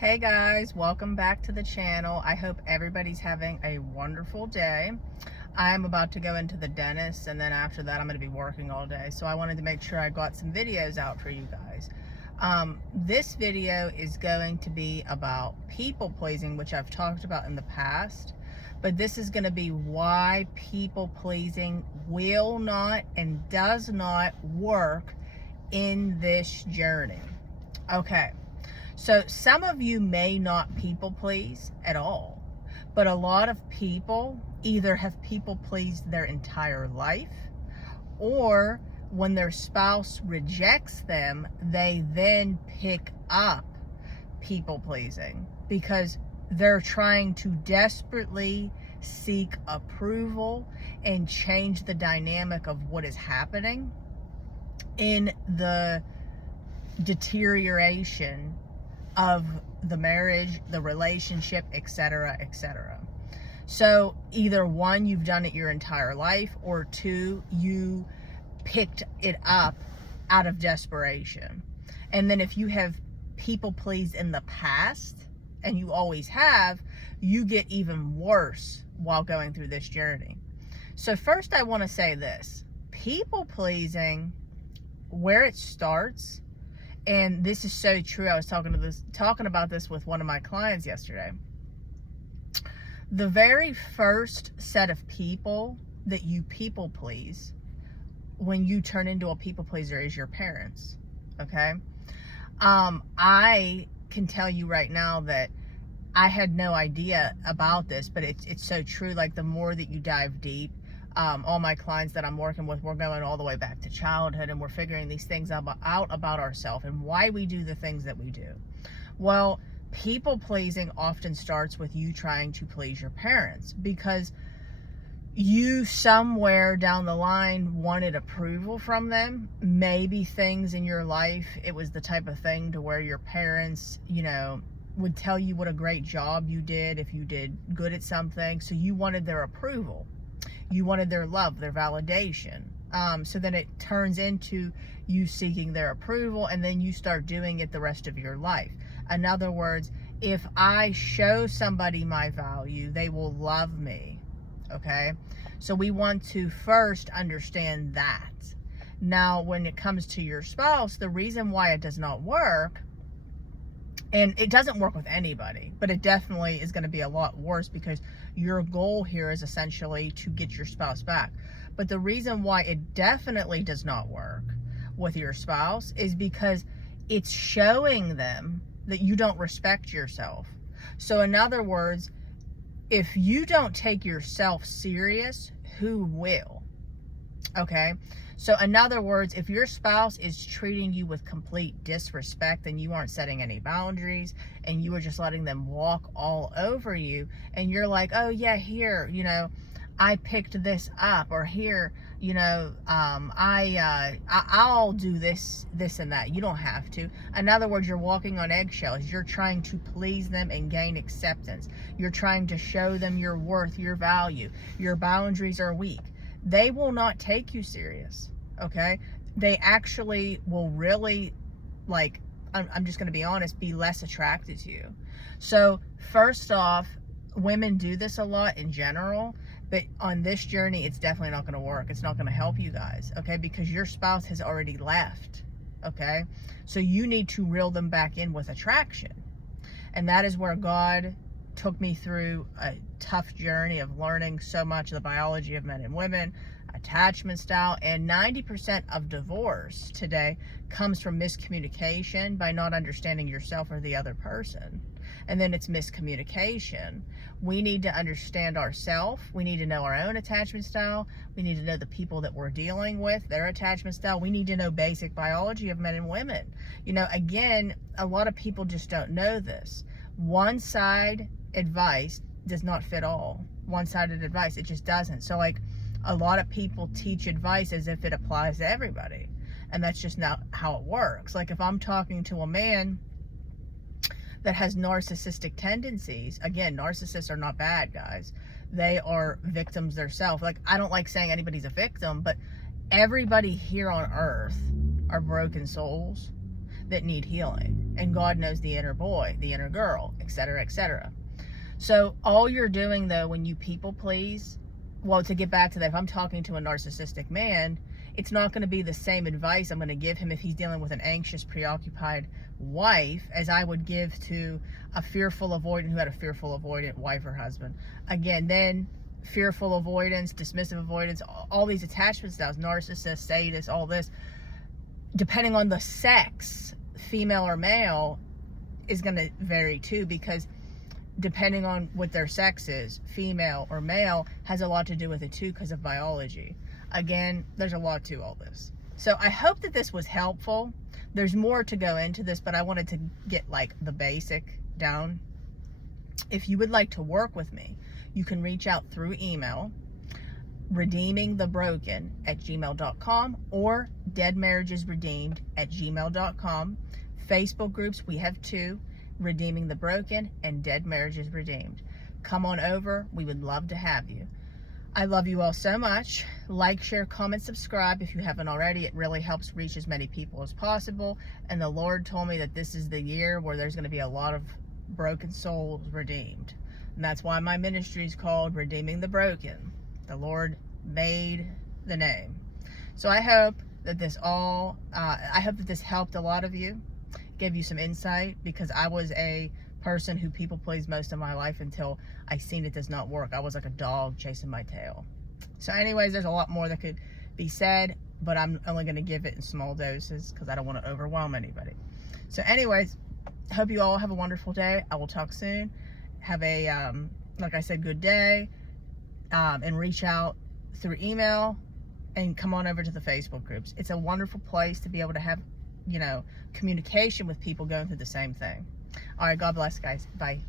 Hey guys, welcome back to the channel. I hope everybody's having a wonderful day. I'm about to go into the dentist, and then after that I'm going to be working all day, so I wanted to make sure I got some videos out for you guys. This video is going to be about people pleasing, which I've talked about in the past, but this is going to be why people pleasing will not and does not work in this journey. Okay. So some of you may not people please at all, but a lot of people either have people pleased their entire life, or when their spouse rejects them, they then pick up people pleasing because they're trying to desperately seek approval and change the dynamic of what is happening in the deterioration of the marriage, the relationship, etc., etc. So either one, you've done it your entire life, or two, you picked it up out of desperation. And then if you have people pleased in the past, and you always have, you get even worse while going through this journey. So first I want to say this: people pleasing, where it starts, and this is so true. I was talking about this with one of my clients yesterday. The very first set of people that you people please when you turn into a people pleaser is your parents. Okay. I can tell you right now that I had no idea about this, but it's so true. Like, the more that you dive deep, all my clients that I'm working with, we're going all the way back to childhood, and we're figuring these things out about ourselves and why we do the things that we do. Well, people pleasing often starts with you trying to please your parents because you somewhere down the line wanted approval from them. Maybe things in your life, it was the type of thing to where your parents, would tell you what a great job you did if you did good at something. So you wanted their approval. You wanted their love, their validation. So then it turns into you seeking their approval, and then you start doing it the rest of your life. In other words, if I show somebody my value, they will love me. Okay? So we want to first understand that. Now, when it comes to your spouse, the reason why it does not work, and it doesn't work with anybody, but it definitely is going to be a lot worse because your goal here is essentially to get your spouse back. But the reason why it definitely does not work with your spouse is because it's showing them that you don't respect yourself. So in other words, if you don't take yourself serious, who will? Okay? So in other words, if your spouse is treating you with complete disrespect and you aren't setting any boundaries and you are just letting them walk all over you, and you're like, oh yeah, here, I picked this up, or here, I'll do this and that. You don't have to. In other words, you're walking on eggshells. You're trying to please them and gain acceptance. You're trying to show them your worth, your value. Your boundaries are weak. They will not take you serious, okay? They actually will really, I'm just going to be honest, be less attracted to you. So first off, women do this a lot in general, but on this journey, it's definitely not going to work. It's not going to help you guys, okay? Because your spouse has already left, okay? So you need to reel them back in with attraction. And that is where God took me through a tough journey of learning so much of the biology of men and women, attachment style, and 90% of divorce today comes from miscommunication by not understanding yourself or the other person. And then it's miscommunication. We need to understand ourselves. We need to know our own attachment style. We need to know the people that we're dealing with, their attachment style. We need to know basic biology of men and women. Again, a lot of people just don't know this. One-side advice does not fit all. One-sided advice, it just doesn't. So a lot of people teach advice as if it applies to everybody, and that's just not how it works. Like, if I'm talking to a man that has narcissistic tendencies, again, narcissists are not bad, guys. They are victims themselves. I don't like saying anybody's a victim, but everybody here on earth are broken souls that need healing. And God knows the inner boy, the inner girl, etc., etc. So all you're doing, though, when you people please, well, to get back to that, if I'm talking to a narcissistic man, it's not going to be the same advice I'm going to give him if he's dealing with an anxious, preoccupied wife as I would give to a fearful avoidant who had a fearful avoidant wife or husband. Again, then fearful avoidance, dismissive avoidance, all these attachment styles, narcissist, sadist, all this, depending on the sex, female or male, is going to vary too, because depending on what their sex is, female or male, has a lot to do with it too because of biology. Again, there's a lot to all this. So I hope that this was helpful. There's more to go into this, but I wanted to get like the basic down. If you would like to work with me, you can reach out through email, redeemingthebroken@gmail.com or deadmarriagesredeemed@gmail.com. Facebook groups, we have 2, Redeeming the Broken and Dead Marriages Redeemed. Come on over. We would love to have you. I love you all so much. Like, share, comment, subscribe if you haven't already. It really helps reach as many people as possible. And the Lord told me that this is the year where there's going to be a lot of broken souls redeemed. And that's why my ministry is called Redeeming the Broken. The Lord made the name. So I hope that this helped a lot of you, gave you some insight, because I was a person who people pleased most of my life until I seen it does not work. I was like a dog chasing my tail. So anyways, there's a lot more that could be said, but I'm only going to give it in small doses because I don't want to overwhelm anybody. So anyways, hope you all have a wonderful day. I will talk soon. Have a, like I said, good day, and reach out through email and come on over to the Facebook groups. It's a wonderful place to be able to have, communication with people going through the same thing. All right, God bless, guys. Bye.